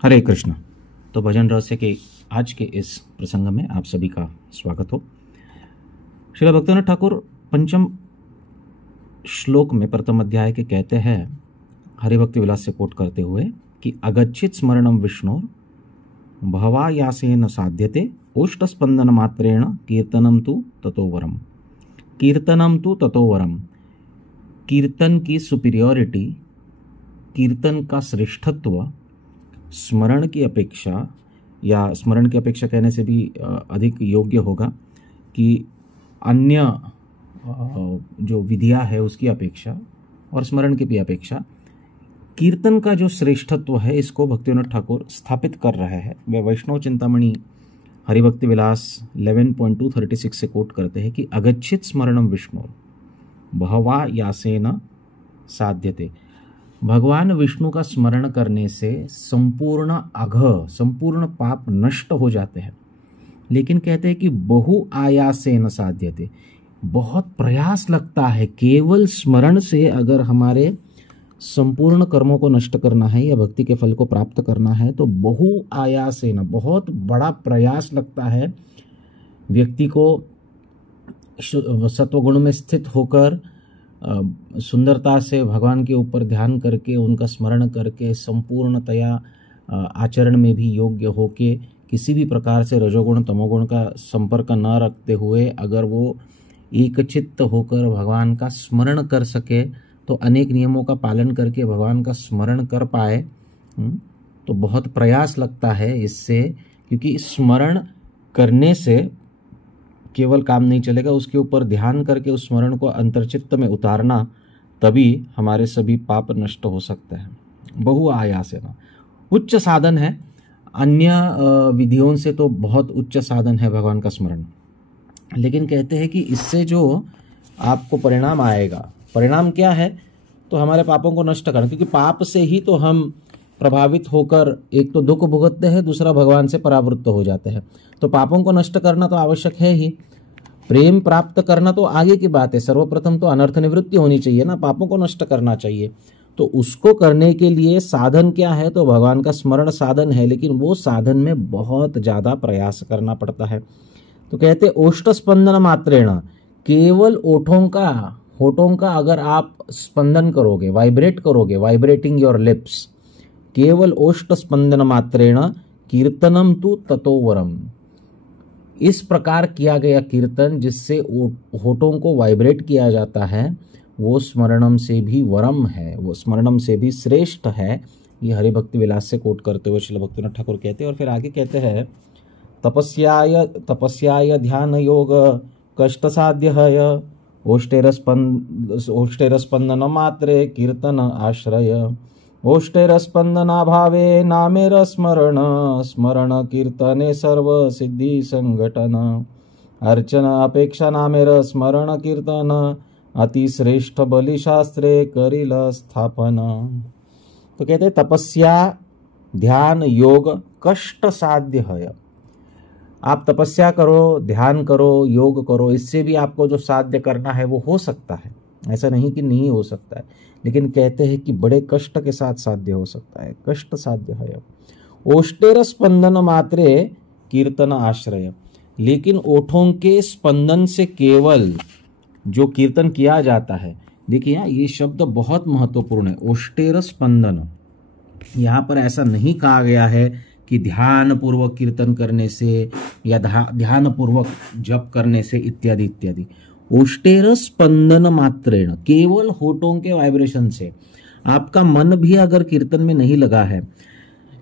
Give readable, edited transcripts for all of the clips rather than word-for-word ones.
हरे कृष्ण। तो भजन रहस्य के आज के इस प्रसंग में आप सभी का स्वागत हो। श्रील भक्तिनाथ ठाकुर पंचम श्लोक में प्रथम अध्याय के कहते हैं, हरिभक्ति विलास से कोट करते हुए कि अगच्छित स्मरणम विष्णु भवायासेन साध्यते ओष्ट स्पंदन मात्रेण कीर्तनम तु ततोवरम। कीर्तनम तु ततोवरम, कीर्तन की सुपीरियरिटी, कीर्तन का श्रेष्ठत्व स्मरण की अपेक्षा, या स्मरण की अपेक्षा कहने से भी अधिक योग्य होगा कि अन्य जो विधियां है उसकी अपेक्षा और स्मरण की भी अपेक्षा कीर्तन का जो श्रेष्ठत्व है इसको भक्तिविनोद ठाकुर स्थापित कर रहे हैं। वे वैष्णव चिंतामणि हरिभक्ति विलास 11.236 से कोट करते हैं कि अगच्छित स्मरणम विष्णु बहवा यासेन साध्यते। भगवान विष्णु का स्मरण करने से संपूर्ण पाप नष्ट हो जाते हैं। लेकिन कहते हैं कि बहु आयासेन साध्यते, बहुत प्रयास लगता है। केवल स्मरण से अगर हमारे संपूर्ण कर्मों को नष्ट करना है या भक्ति के फल को प्राप्त करना है तो बहु आयासेन, बहुत बड़ा प्रयास लगता है व्यक्ति को सत्वगुण में स्थित होकर सुंदरता से भगवान के ऊपर ध्यान करके उनका स्मरण करके संपूर्णतया आचरण में भी योग्य होके किसी भी प्रकार से रजोगुण तमोगुण का संपर्क न रखते हुए अगर वो एकचित्त होकर भगवान का स्मरण कर सके तो अनेक नियमों का पालन करके भगवान का स्मरण कर पाए। तो बहुत प्रयास लगता है इससे, क्योंकि स्मरण करने से केवल काम नहीं चलेगा, उसके ऊपर ध्यान करके उस स्मरण को अंतर्चित्त में उतारना, तभी हमारे सभी पाप नष्ट हो सकते हैं। बहु आयासेन उच्च साधन है, अन्य विधियों से तो बहुत उच्च साधन है भगवान का स्मरण। लेकिन कहते हैं कि इससे जो आपको परिणाम आएगा, परिणाम क्या है? तो हमारे पापों को नष्ट करना, क्योंकि पाप से ही तो हम प्रभावित होकर एक तो दुख भुगतते हैं, दूसरा भगवान से परावृत्त हो जाते हैं। तो पापों को नष्ट करना तो आवश्यक है ही, प्रेम प्राप्त करना तो आगे की बात है। सर्वप्रथम तो अनर्थ निवृत्ति होनी चाहिए ना, पापों को नष्ट करना चाहिए। तो उसको करने के लिए साधन क्या है? तो भगवान का स्मरण साधन है, लेकिन वो साधन में बहुत ज्यादा प्रयास करना पड़ता है। तो कहते ओष्ठ स्पंदन मात्रेण, केवल होठों का अगर आप स्पंदन करोगे, वाइब्रेट करोगे, वाइब्रेटिंग योर लिप्स, केवल ओष्ठ स्पंदन मात्रेण कीर्तनम तु ततोवरम। इस प्रकार किया गया कीर्तन जिससे होठों को वाइब्रेट किया जाता है वो स्मरणम से भी वरम है, वो स्मरणम से भी श्रेष्ठ है। ये हरिभक्ति विलास से कोट करते हुए श्रील भक्तिनाथ ठाकुर कहते हैं। और फिर आगे कहते हैं तपस्याय ध्यान योग कष्ट साध्य है ओष्ठेर स्पंदन मात्रे कीर्तन आश्रय। ओष्ठेर स्पंदनाभावे नामेर स्मरण कीर्तने सर्व सिद्धि संगठन। अर्चन अपेक्षा नामेर स्मरण कीर्तन अति श्रेष्ठ बलि शास्त्रे करिल स्थापन। तो कहते हैं तपस्या ध्यान योग कष्ट साध्य है। आप तपस्या करो, ध्यान करो, योग करो, इससे भी आपको जो साध्य करना है वो हो सकता है, ऐसा नहीं कि नहीं हो सकता है। लेकिन कहते हैं कि बड़े कष्ट के साथ साध्य हो सकता है, कष्ट साध्य है। ओष्ठेर स्पंदन मात्रे कीर्तन आश्रय, लेकिन ओठों के स्पंदन से केवल जो कीर्तन किया जाता है, देखिए ये शब्द बहुत महत्वपूर्ण है। ओष्ठेर स्पंदन, यहाँ पर ऐसा नहीं कहा गया है कि ध्यान पूर्वक कीर्तन करने से या ध्यान पूर्वक जप करने से इत्यादि इत्यादि। ओष्ठेर स्पंदन मात्रेण, केवल होठों के वाइब्रेशन से। आपका मन भी अगर कीर्तन में नहीं लगा है,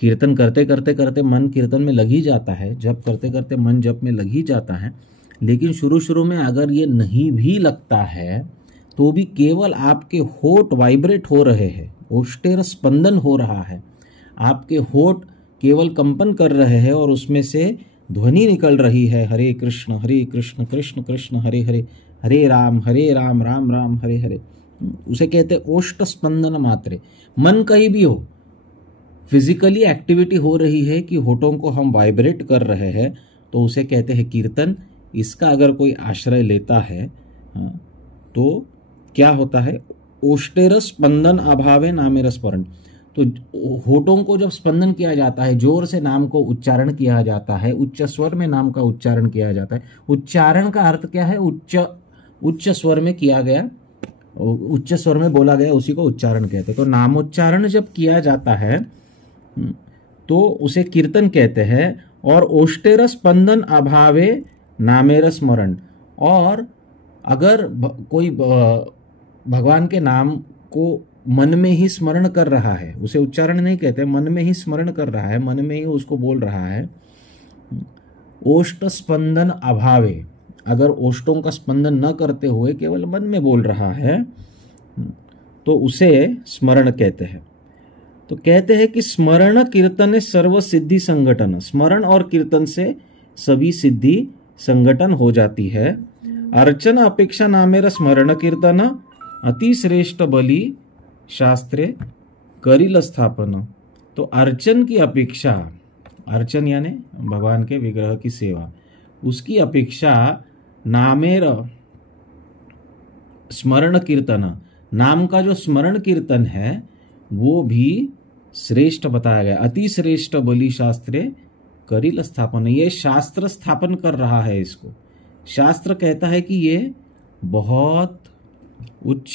कीर्तन करते करते करते मन कीर्तन में लग ही जाता है, जप करते करते मन जप में लग ही जाता है, लेकिन शुरू में अगर ये नहीं भी लगता है तो भी केवल आपके होठ वाइब्रेट हो रहे हैं, ओष्ठेर स्पंदन हो रहा है, आपके होठ केवल कंपन कर रहे हैं और उसमें से ध्वनि निकल रही है, हरे कृष्ण कृष्ण कृष्ण हरे हरे, हरे राम राम राम हरे हरे। उसे कहते हैं ओष्ठ स्पंदन मात्रे। मन कहीं भी हो, फिजिकली एक्टिविटी हो रही है कि होठों को हम वाइब्रेट कर रहे हैं, तो उसे कहते हैं कीर्तन। इसका अगर कोई आश्रय लेता है तो क्या होता है? ओष्ठेर स्पंदन अभावे नामेर स्मरण, तो होठों को जब स्पंदन किया जाता है, जोर से नाम को उच्चारण किया जाता है, उच्च स्वर में नाम का उच्चारण किया जाता है। उच्चारण का अर्थ क्या है? उच्च स्वर में किया गया, उच्च स्वर में बोला गया, उसी को उच्चारण कहते हैं। तो नामोच्चारण जब किया जाता है तो उसे कीर्तन कहते हैं। और ओष्टेर स्पंदन अभावे नामेर स्मरण, और अगर कोई भगवान के नाम को मन में ही स्मरण कर रहा है, उसे उच्चारण नहीं कहते, मन में ही स्मरण कर रहा है, मन में ही उसको बोल रहा है, ओष्ट स्पंदन अभावे, अगर ओष्टों का स्पंदन न करते हुए केवल मन में बोल रहा है तो उसे स्मरण कहते हैं। तो कहते हैं कि स्मरण कीर्तन सर्व सिद्धि संगठन, स्मरण और कीर्तन से सभी सिद्धि संगठन हो जाती है। अर्चन अपेक्षा नामेर स्मरण कीर्तन अति श्रेष्ठ बलि शास्त्रे करिल स्थापन। तो अर्चन की अपेक्षा, अर्चन यानी भगवान के विग्रह की सेवा, उसकी अपेक्षा नामेर स्मरण कीर्तन, नाम का जो स्मरण कीर्तन है वो भी श्रेष्ठ बताया गया। अति श्रेष्ठ बलि शास्त्रे करिल स्थापन, ये शास्त्र स्थापन कर रहा है इसको। शास्त्र कहता है कि ये बहुत उच्च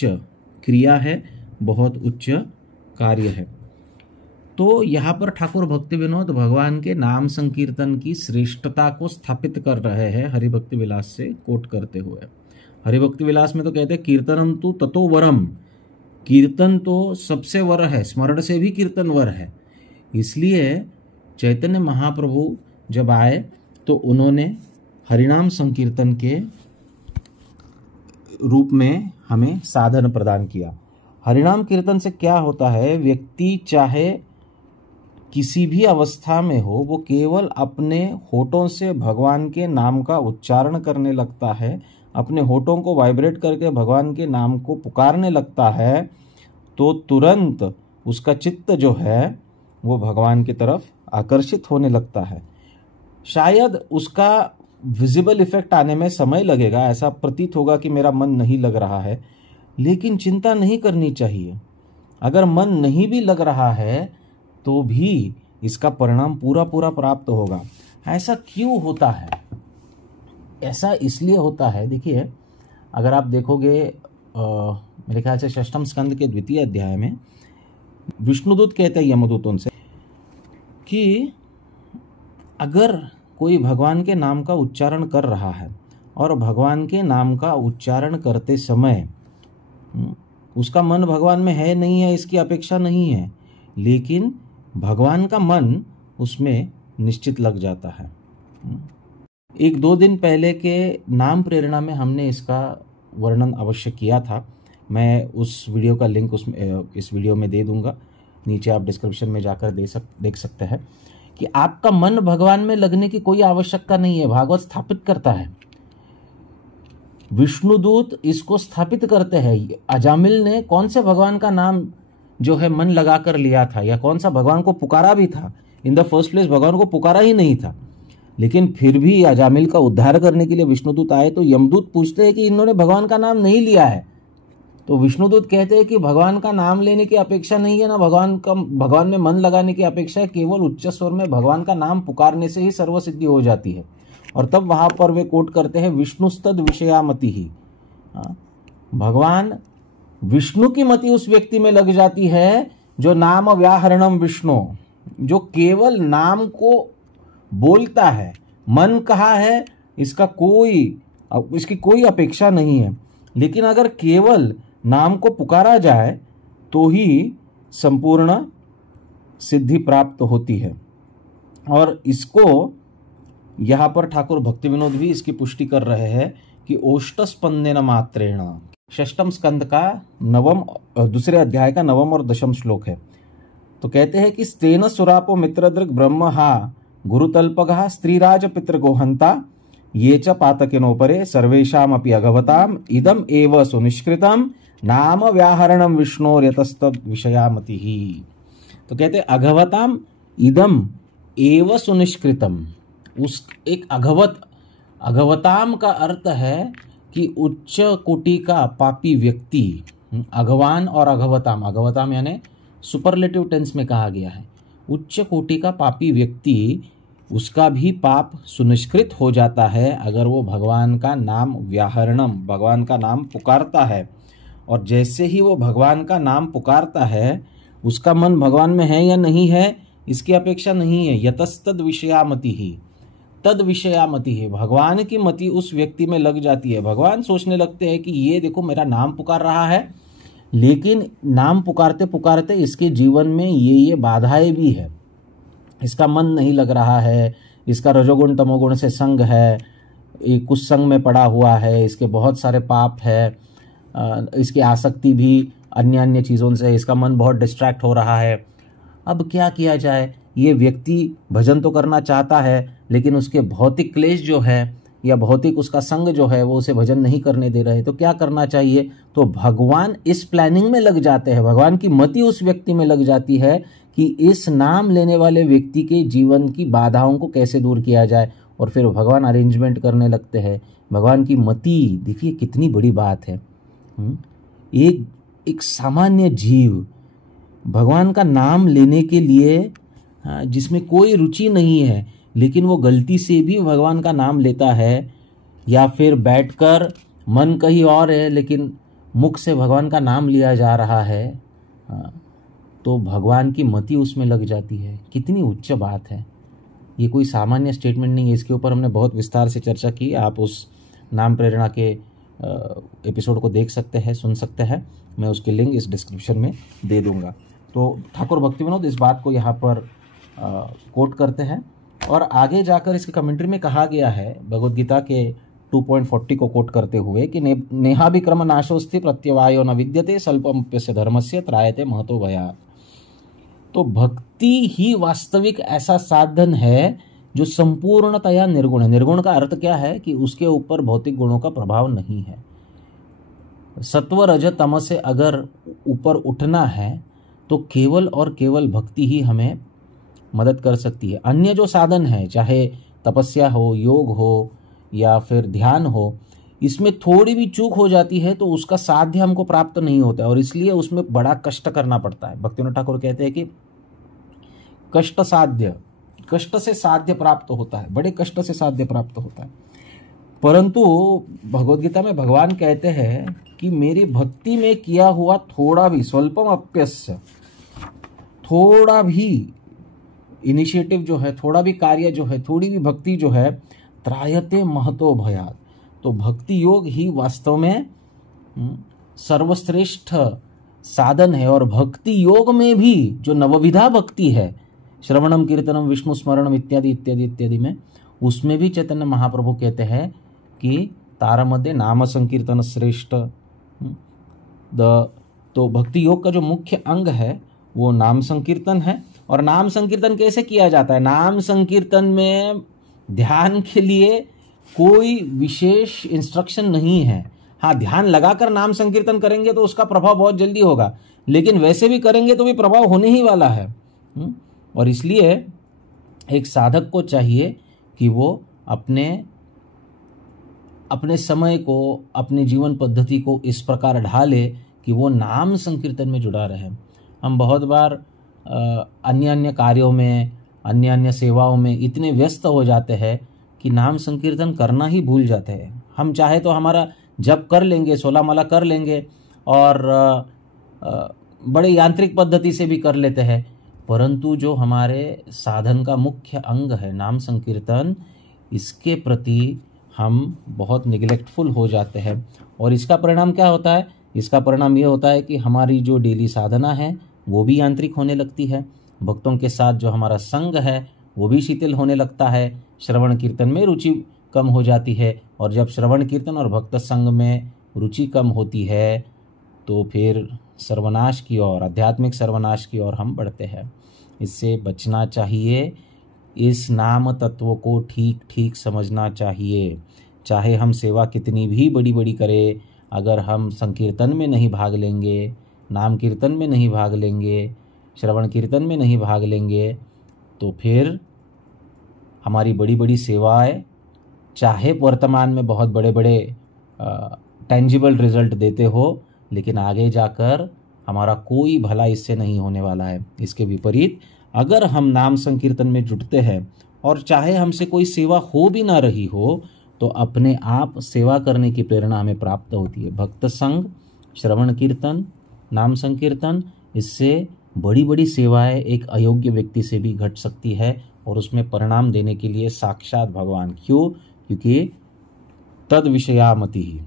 क्रिया है, बहुत उच्च कार्य है। तो यहाँ पर ठाकुर भक्ति विनोद भगवान के नाम संकीर्तन की श्रेष्ठता को स्थापित कर रहे हैं हरिभक्ति विलास से कोट करते हुए। हरिभक्ति विलास में तो कहते हैं कीर्तनम तु ततो वरम, कीर्तन तो सबसे वर है, स्मरण से भी कीर्तन वर है। इसलिए चैतन्य महाप्रभु जब आए तो उन्होंने हरिनाम संकीर्तन के रूप में हमें साधन प्रदान किया। हरिनाम कीर्तन से क्या होता है, व्यक्ति चाहे किसी भी अवस्था में हो, वो केवल अपने होठों से भगवान के नाम का उच्चारण करने लगता है, अपने होठों को वाइब्रेट करके भगवान के नाम को पुकारने लगता है, तो तुरंत उसका चित्त जो है वो भगवान की तरफ आकर्षित होने लगता है। शायद उसका विजिबल इफेक्ट आने में समय लगेगा, ऐसा प्रतीत होगा कि मेरा मन नहीं लग रहा है, लेकिन चिंता नहीं करनी चाहिए। अगर मन नहीं भी लग रहा है तो भी इसका परिणाम पूरा पूरा प्राप्त होगा। ऐसा क्यों होता है? ऐसा इसलिए होता है, देखिए अगर आप देखोगे मेरे ख्याल से षष्ठम स्कंद के द्वितीय अध्याय में विष्णुदूत कहते हैं यमदूतों से कि अगर कोई भगवान के नाम का उच्चारण कर रहा है और भगवान के नाम का उच्चारण करते समय उसका मन भगवान में है नहीं है, इसकी अपेक्षा नहीं है, लेकिन भगवान का मन उसमें निश्चित लग जाता है। 1-2 दिन पहले के नाम प्रेरणा में हमने इसका वर्णन अवश्य किया था। मैं उस वीडियो का लिंक इस वीडियो में दे दूंगा, नीचे आप डिस्क्रिप्शन में जाकर देख सकते हैं कि आपका मन भगवान में लगने की कोई आवश्यकता नहीं है, भागवत स्थापित करता है। विष्णुदूत इसको स्थापित करते हैं। अजामिल ने कौन से भगवान का नाम जो है मन लगा कर लिया था, या कौन सा भगवान को पुकारा भी था? इन द फर्स्ट प्लेस भगवान को पुकारा ही नहीं था, लेकिन फिर भी अजामिल का उद्धार करने के लिए विष्णुदूत आए। तो यमदूत पूछते हैं कि इन्होंने भगवान का नाम नहीं लिया है। तो विष्णुदूत कहते हैं कि भगवान का नाम लेने की अपेक्षा नहीं है, ना भगवान में मन लगाने की अपेक्षा है, केवल उच्च स्वर में भगवान का नाम पुकारने से ही सर्व सिद्धि हो जाती है। और तब वहां पर वे कोट करते हैं विष्णुस्तद विषयामति ही, भगवान विष्णु की मति उस व्यक्ति में लग जाती है जो नाम व्याहरणम विष्णु, जो केवल नाम को बोलता है। मन कहा है इसकी कोई अपेक्षा नहीं है, लेकिन अगर केवल नाम को पुकारा जाए तो ही संपूर्ण सिद्धि प्राप्त होती है। और इसको यहाँ पर ठाकुर भक्ति विनोद भी इसकी पुष्टि कर रहे हैं कि ओष्ट स्पंदेन मात्रेण, षष्ठम स्कंद का दूसरे अध्याय का 9वां और 10वां श्लोक है। तो कहते हैं कि स्तेन सुरापो मित्रदृग ब्रह्महा गुरुतल्पगः स्त्रीराज पितृगोहंता ये च पातकिनोपरे सर्वेषामपि अघवताम इदम एव सुनिष्कृतम नाम व्याहरणम विष्णोर्यतस्तद विषयामति ही। तो कहते अघवताम इदम एव सुनिष्कृतम, उस एक अघवताम का अर्थ है कि उच्च कोटि का पापी व्यक्ति। अघवान और अघवताम, अघवताम यानी सुपरलेटिव टेंस में कहा गया है। उच्च कोटि का पापी व्यक्ति, उसका भी पाप सुनिष्कृत हो जाता है अगर वो भगवान का नाम व्याहरणम, भगवान का नाम पुकारता है। और जैसे ही वो भगवान का नाम पुकारता है, उसका मन भगवान में है या नहीं है इसकी अपेक्षा नहीं है। यतस्तद विषयामति ही तद विषयामति है, भगवान की मति उस व्यक्ति में लग जाती है। भगवान सोचने लगते हैं कि ये देखो मेरा नाम पुकार रहा है, लेकिन नाम पुकारते पुकारते इसके जीवन में ये बाधाएं भी है, इसका मन नहीं लग रहा है, इसका रजोगुण तमोगुण से संग है, कुछ संग में पड़ा हुआ है, इसके बहुत सारे पाप है, इसकी आसक्ति भी अन्य अन्य चीज़ों से, इसका मन बहुत डिस्ट्रैक्ट हो रहा है। अब क्या किया जाए? ये व्यक्ति भजन तो करना चाहता है, लेकिन उसके भौतिक क्लेश जो है या भौतिक उसका संग जो है वो उसे भजन नहीं करने दे रहे। तो क्या करना चाहिए? तो भगवान इस प्लानिंग में लग जाते हैं, भगवान की मति उस व्यक्ति में लग जाती है कि इस नाम लेने वाले व्यक्ति के जीवन की बाधाओं को कैसे दूर किया जाए, और फिर भगवान अरेंजमेंट करने लगते हैं। भगवान की मति, देखिए कितनी बड़ी बात है। एक सामान्य जीव भगवान का नाम लेने के लिए जिसमें कोई रुचि नहीं है, लेकिन वो गलती से भी भगवान का नाम लेता है, या फिर बैठकर मन कहीं और है लेकिन मुख से भगवान का नाम लिया जा रहा है, तो भगवान की मति उसमें लग जाती है। कितनी उच्च बात है। ये कोई सामान्य स्टेटमेंट नहीं है। इसके ऊपर हमने बहुत विस्तार से चर्चा की। आप उस नाम प्रेरणा के एपिसोड को देख सकते हैं, सुन सकते हैं। मैं उसके लिंक इस डिस्क्रिप्शन में दे दूंगा। तो ठाकुर भक्ति विनोद इस बात को यहाँ पर कोट करते हैं, और आगे जाकर इसके कमेंट्री में कहा गया है भगवद गीता के 2.40 को कोट करते हुए कि नेहाभिक्रम नाशोस्ति प्रत्यवायो न विद्यते स्वल्पमप्यस्य धर्मस्य त्रायते महतो भयात्। तो भक्ति ही वास्तविक ऐसा साधन है जो संपूर्णतया निर्गुण है। निर्गुण का अर्थ क्या है? कि उसके ऊपर भौतिक गुणों का प्रभाव नहीं है। सत्व रज तम से अगर ऊपर उठना है तो केवल और केवल भक्ति ही हमें मदद कर सकती है। अन्य जो साधन है, चाहे तपस्या हो, योग हो या फिर ध्यान हो, इसमें थोड़ी भी चूक हो जाती है तो उसका साध्य हमको प्राप्त नहीं होता है, और इसलिए उसमें बड़ा कष्ट करना पड़ता है। भक्तिविनोद ठाकुर कहते हैं कि कष्ट से साध्य प्राप्त होता है, बड़े कष्ट से साध्य प्राप्त होता है। परंतु भगवद गीता में भगवान कहते हैं कि मेरी भक्ति में किया हुआ थोड़ा भी, स्वल्पम अप्यस्य, थोड़ा भी इनिशिएटिव जो है, थोड़ा भी कार्य जो है, थोड़ी भी भक्ति जो है, त्रायते महतो भयात्। तो भक्ति योग ही वास्तव में सर्वश्रेष्ठ साधन है। और भक्ति योग में भी जो नवविधा भक्ति है, श्रवणम कीर्तनम विष्णु स्मरणम इत्यादि इत्यादि इत्यादि में, उसमें भी चैतन्य महाप्रभु कहते हैं कि तारमध्ये नाम संकीर्तन श्रेष्ठ। तो भक्ति योग का जो मुख्य अंग है वो नाम संकीर्तन है। और नाम संकीर्तन कैसे किया जाता है? नाम संकीर्तन में ध्यान के लिए कोई विशेष इंस्ट्रक्शन नहीं है। हाँ, ध्यान लगाकर नाम संकीर्तन करेंगे तो उसका प्रभाव बहुत जल्दी होगा, लेकिन वैसे भी करेंगे तो भी प्रभाव होने ही वाला है। और इसलिए एक साधक को चाहिए कि वो अपने समय को, अपने जीवन पद्धति को इस प्रकार ढाले कि वो नाम संकीर्तन में जुड़ा रहे। हम बहुत बार अन्य अन्य कार्यों में, अन्य अन्य सेवाओं में इतने व्यस्त हो जाते हैं कि नाम संकीर्तन करना ही भूल जाते हैं। हम चाहे तो हमारा जप कर लेंगे, 16 माला कर लेंगे और बड़े यांत्रिक पद्धति से भी कर लेते हैं, परंतु जो हमारे साधन का मुख्य अंग है नाम संकीर्तन, इसके प्रति हम बहुत निगलेक्टफुल हो जाते हैं। और इसका परिणाम क्या होता है? इसका परिणाम ये होता है कि हमारी जो डेली साधना है वो भी यांत्रिक होने लगती है। भक्तों के साथ जो हमारा संग है वो भी शिथिल होने लगता है। श्रवण कीर्तन में रुचि कम हो जाती है, और जब श्रवण कीर्तन और भक्त संग में रुचि कम होती है तो फिर सर्वनाश की ओर, आध्यात्मिक सर्वनाश की ओर हम बढ़ते हैं। इससे बचना चाहिए। इस नाम तत्व को ठीक ठीक समझना चाहिए। चाहे हम सेवा कितनी भी बड़ी बड़ी करें, अगर हम संकीर्तन में नहीं भाग लेंगे, नाम कीर्तन में नहीं भाग लेंगे, श्रवण कीर्तन में नहीं भाग लेंगे, तो फिर हमारी बड़ी बड़ी सेवाएं चाहे वर्तमान में बहुत बड़े बड़े टेंजिबल रिजल्ट देते हो, लेकिन आगे जाकर हमारा कोई भला इससे नहीं होने वाला है। इसके विपरीत अगर हम नाम संकीर्तन में जुटते हैं और चाहे हमसे कोई सेवा हो भी ना रही हो तो अपने आप सेवा करने की प्रेरणा हमें प्राप्त होती है। भक्त संग, श्रवण कीर्तन, नाम संकीर्तन, इससे बड़ी बड़ी सेवाएं एक अयोग्य व्यक्ति से भी घट सकती है और उसमें परिणाम देने के लिए साक्षात भगवान, क्यों? क्योंकि तद विषया मति ही,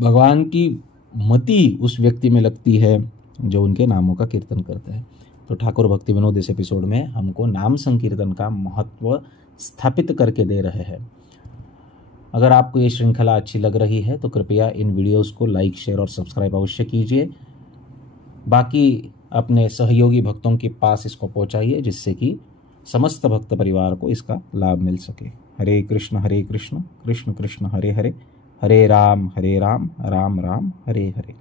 भगवान की मति उस व्यक्ति में लगती है जो उनके नामों का कीर्तन करता है। तो ठाकुर भक्ति विनोद इस एपिसोड में हमको नाम संकीर्तन का महत्व स्थापित करके दे रहे हैं। अगर आपको ये श्रृंखला अच्छी लग रही है तो कृपया इन वीडियोस को लाइक, शेयर और सब्सक्राइब अवश्य कीजिए। बाकी अपने सहयोगी भक्तों के पास इसको पहुंचाइए जिससे कि समस्त भक्त परिवार को इसका लाभ मिल सके। हरे कृष्ण कृष्ण कृष्ण हरे हरे, हरे राम राम राम हरे हरे।